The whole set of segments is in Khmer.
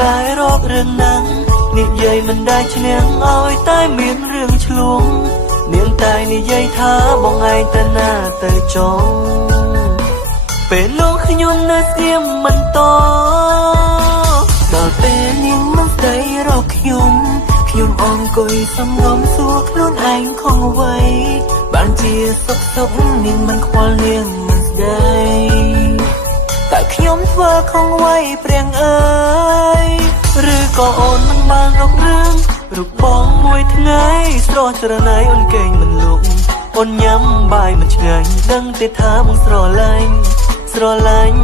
กายรอบเรื่องนั้นนิយាយមិនได้ឈ្នះឲ្យតែមានរឿងឆ្លងនាងតែនិយាយថាបងឯងទៅណាទៅចង់ពេលលោកខ្ញុំនៅស្ងៀមមិនតដល់ពេលនាងមកស្ដីរកខ្ញុំអង្គុយសំងំសួរខ្លួនឯងខុសអ្វីបានជាសុខនាងមិនខ្វល់នាងមិនស្ដីតែខ្ញុំធ្វើខុសអ្វីព្រាំងអើយឬក៏អូនមិនបានរករឿងរូបបងមួយថ្ងៃស្រស់ច្រណៃអូនកេងមិនលុកអូនញ៉ាំបាយមិនឆ្ងាញ់ដឹងទេថាបងស្រឡាញ់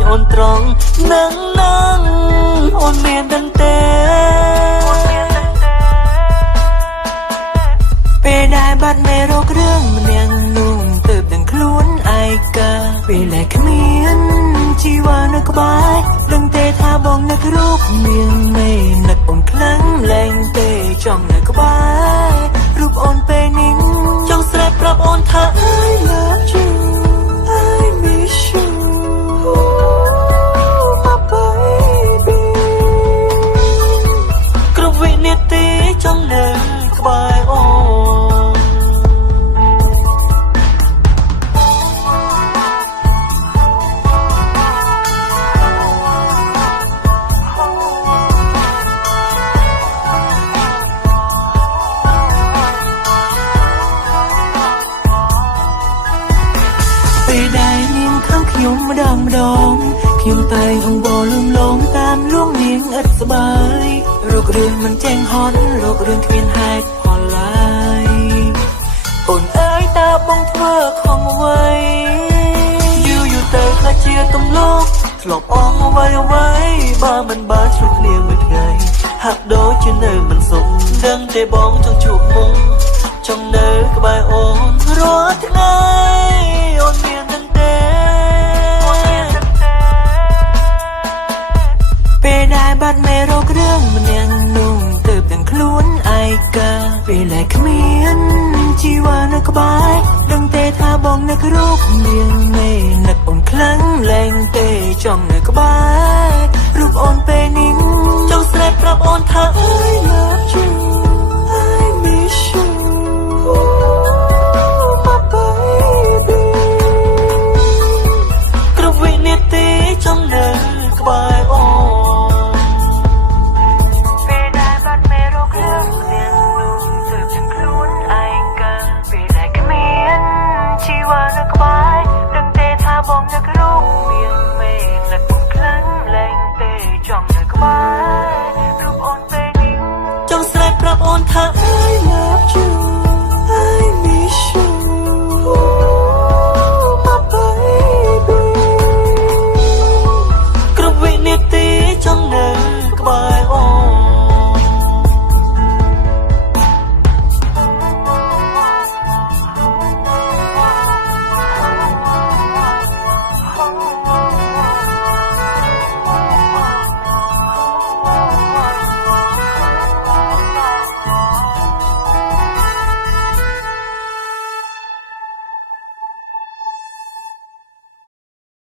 អូនត្រង់នឹងអូនមានដឹងទេពេលដែលបាត់មេរោគរឿងម្នាក់នោះទើបដឹងខ្លួនឯកាពេលដែលគ្មានជីវ៉ានៅក្បែរដឹងទេថាបងនឹករូបមានមេនឹកអូនខ្លាំងលែងទេចង់នៅក្បែររូបអូនពេលនេះចង់ស្រែកប្រាប់អូនថា I love you I miss you my baby គ្រប់វិនាទីចង់នៅក្បែរអូនពេលដែលនាងខឹងខ្ញុំម្ដងខ្ញុំតែងអង្វរលំលងតាមលួងនាងឥតស្បើយរករឿងមិនចេញហត់រករឿងគ្មានហេតុផលឡើយអូនអើយតើបងធ្វើខុសអ្វីយូរទៅខ្លះជាទំលោកធ្លាប់អងអ្វីបើមិនបានជួបគ្នាមួយថ្ងៃហាក់ដូចជានៅមិនសុខដឹងទេបងចង់ជួបមុខចង់នៅក្បែរអូនរាល់ថ្ងៃអូនមានដឹងទេពេលដែលបាត់មេរោគរឿងម្នាក់នោះទើបដឹងខ្លួនឯកាពេលដែលគ្មានជីវ៉ានៅក្បែរដឹងទេថាបងនឹករូបមានមេនឹកអូនខ្លាំងលែងទេចង់នៅក្បែររូបអូនពេលនេះចង់ស្រែកប្រាប់អូនថា I love you I miss you my baby គ្រប់វិនាទីចង់នៅក្បែរអូនពេលដែលបាត់មេរោគរឿងម្នាក់នោះទើបដឹងខ្លួនឯកាពេលដែលគ្មានជីវ៉ានៅក្បែរដឹងទេថាបងនឹករូបមានមេនឹកអូនខ្លាំងលែងទេចង់នៅក្បែររូបអូនពេលនេះចង់ស្រែកប្រាប់អូនថា I love you